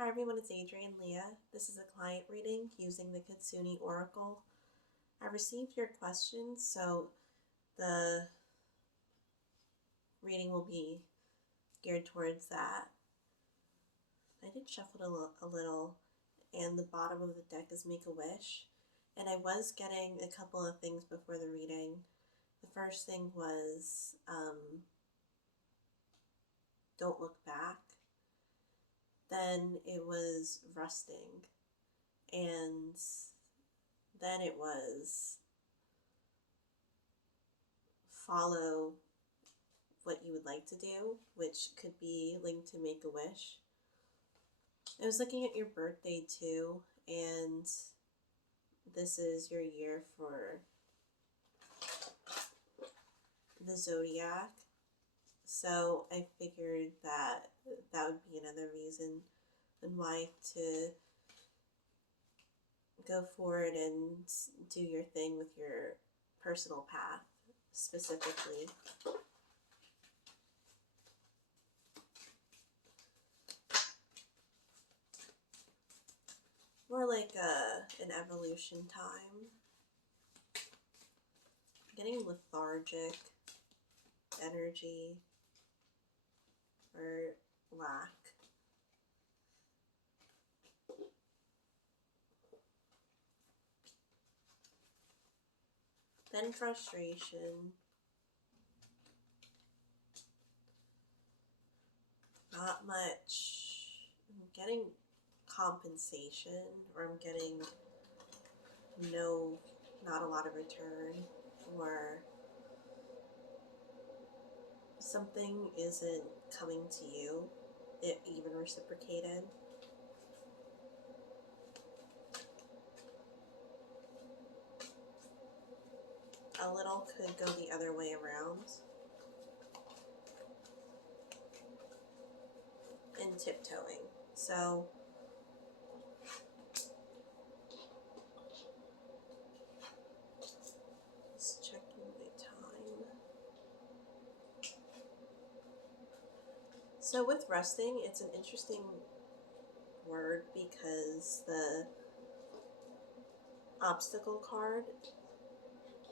Hi everyone, it's Adrienne Leah. This is a client reading using the Kitsune Oracle. I received your questions, so the reading will be geared towards that. I did shuffle it a little, and the bottom of the deck is Make a Wish. And I was getting a couple of things before the reading. The first thing was Don't Look Back. Then it was Rusting. And then it was Follow what you would like to do, which could be linked to Make a Wish. I was looking at your birthday too, and this is your year for the zodiac. So I figured that would be another reason and why to go forward and do your thing with your personal path specifically. More like an evolution time. Getting lethargic, energy, or lack. Then frustration. Not much. I'm getting compensation, or I'm getting not a lot of return, or something isn't coming to you, it even reciprocated. A little could go the other way around. And tiptoeing. So just checking my time. So with resting, it's an interesting word because the obstacle card,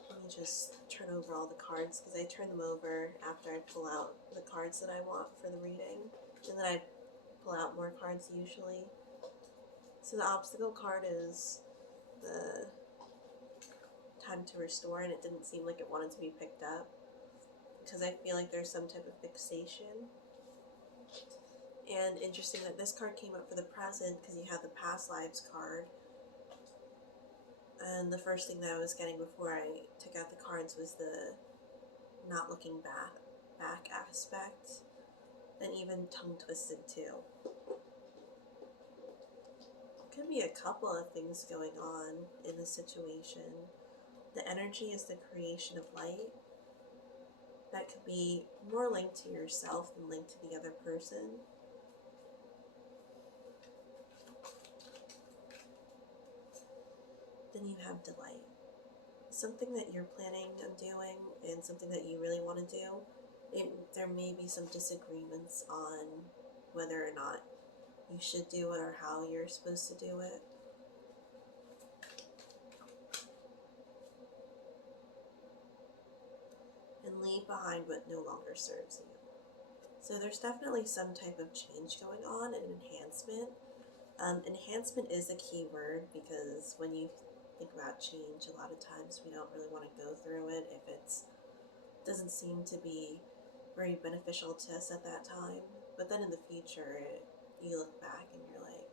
let me just turn over all the cards because I turn them over after I pull out the cards that I want for the reading, and then I pull out more cards usually. So the obstacle card is the time to restore, and it didn't seem like it wanted to be picked up because I feel like there's some type of fixation. And interesting that this card came up for the present because you have the past lives card. And the first thing that I was getting before I took out the cards was the not looking back aspect. And even tongue twisted too. There could be a couple of things going on in the situation. The energy is the creation of light. That could be more linked to yourself than linked to the other person. Then you have delight. Something that you're planning on doing and something that you really want to do. There may be some disagreements on whether or not you should do it or how you're supposed to do it. And leave behind what no longer serves you. So there's definitely some type of change going on, an enhancement. Enhancement is a key word because when you think about change, a lot of times we don't really want to go through it if it doesn't seem to be very beneficial to us at that time. But then in the future, you look back and you're like,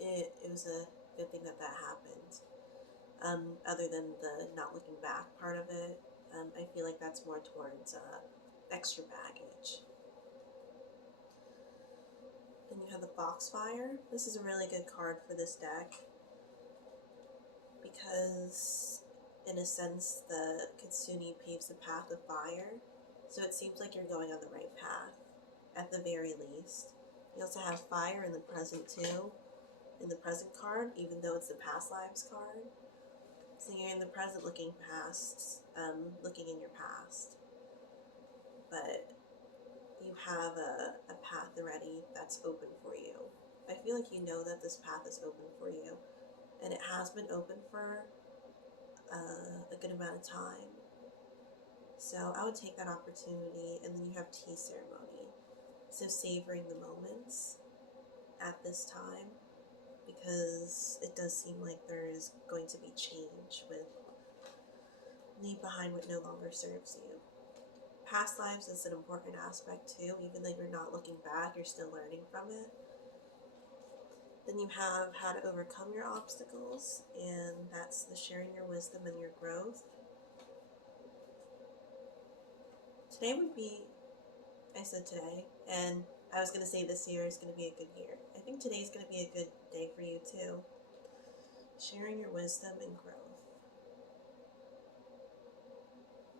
it was a good thing that happened. Other than the not looking back part of it, I feel like that's more towards extra baggage. Then you have the Foxfire. This is a really good card for this deck because, in a sense, the Kitsune paves the path of fire. So it seems like you're going on the right path, at the very least. You also have fire in the present too, in the present card, even though it's the past lives card. So you're in the present looking past, looking in your past. But you have a path already that's open for you. I feel like you know that this path is open for you, and it has been open for a good amount of time. So I would take that opportunity, and then you have tea ceremony. So savoring the moments at this time, because it does seem like there is going to be change with leave behind what no longer serves you. Past lives is an important aspect too, even though you're not looking back, you're still learning from it. Then you have how to overcome your obstacles, and that's the sharing your wisdom and your growth. Today would be, I said today, and I was going to say this year is going to be a good year. I think today's going to be a good day for you too. Sharing your wisdom and growth.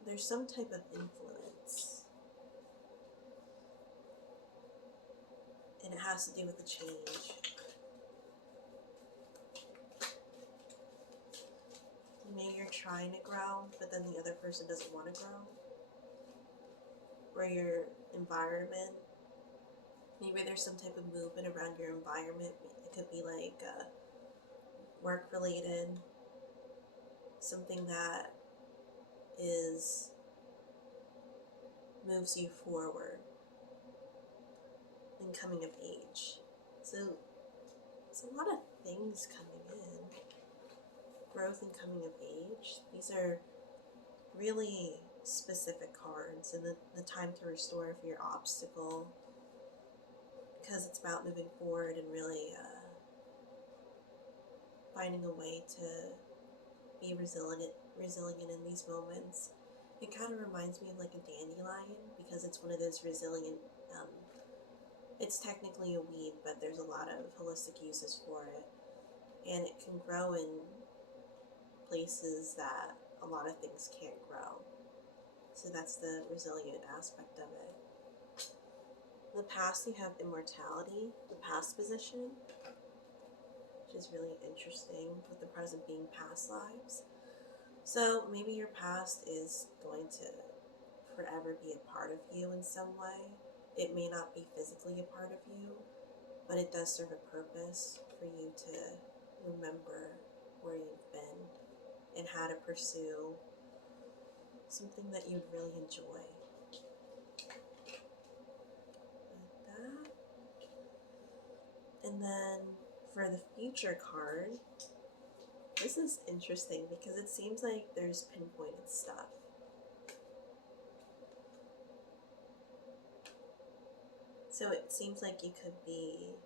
There's some type of influence, and it has to do with the change. Maybe you're trying to grow, but then the other person doesn't want to grow. Or your environment. Maybe there's some type of movement around your environment. It could be like work related, something that is moves you forward in coming of age. So it's a lot of things coming in. Growth and coming of age. These are really specific cards, and the time to restore for your obstacle, because it's about moving forward and really finding a way to be resilient in these moments. It kind of reminds me of like a dandelion, because it's one of those resilient, it's technically a weed, but there's a lot of holistic uses for it, and it can grow in places that a lot of things can't grow. So that's the resilient aspect of it. In the past, you have immortality, the past position, which is really interesting, with the present being past lives. So maybe your past is going to forever be a part of you in some way. It may not be physically a part of you, but it does serve a purpose for you to remember where you've been and how to pursue something that you'd really enjoy. Like that. And then for the future card, this is interesting because it seems like there's pinpointed stuff. So it seems like you could be,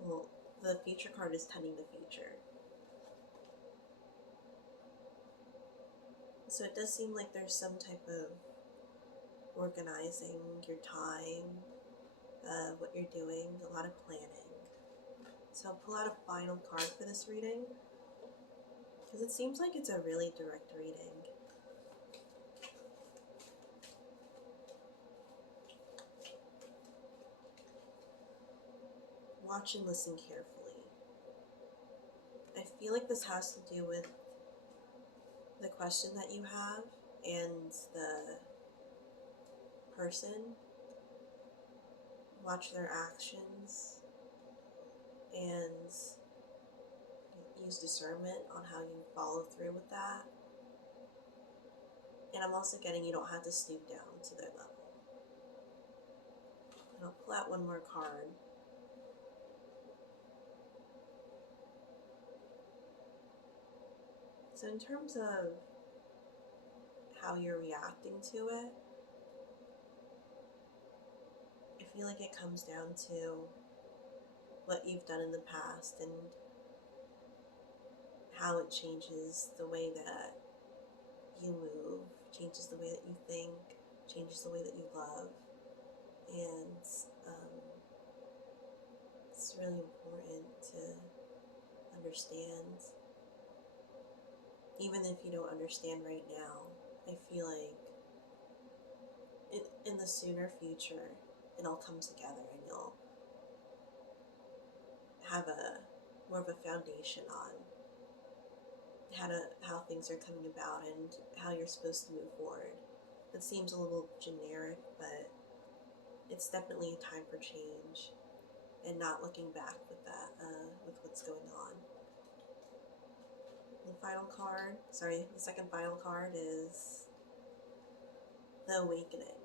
well, the future card is tending the future. So it does seem like there's some type of organizing your time, what you're doing, a lot of planning. So I'll pull out a final card for this reading, because it seems like it's a really direct reading. Watch and listen carefully. I feel like this has to do with the question that you have and the person. Watch their actions and use discernment on how you follow through with that. And I'm also getting you don't have to stoop down to their level. And I'll pull out one more card. So in terms of how you're reacting to it, I feel like it comes down to what you've done in the past and how it changes the way that you move, changes the way that you think, changes the way that you love. And it's really important to understand. Even if you don't understand right now, I feel like in the sooner future, it all comes together and you'll have a more of a foundation on how things are coming about and how you're supposed to move forward. It seems a little generic, but it's definitely a time for change and not looking back with that, with what's going on. The second final card is the Awakening.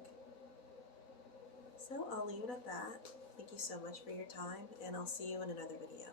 So I'll leave it at that. Thank you so much for your time, and I'll see you in another video.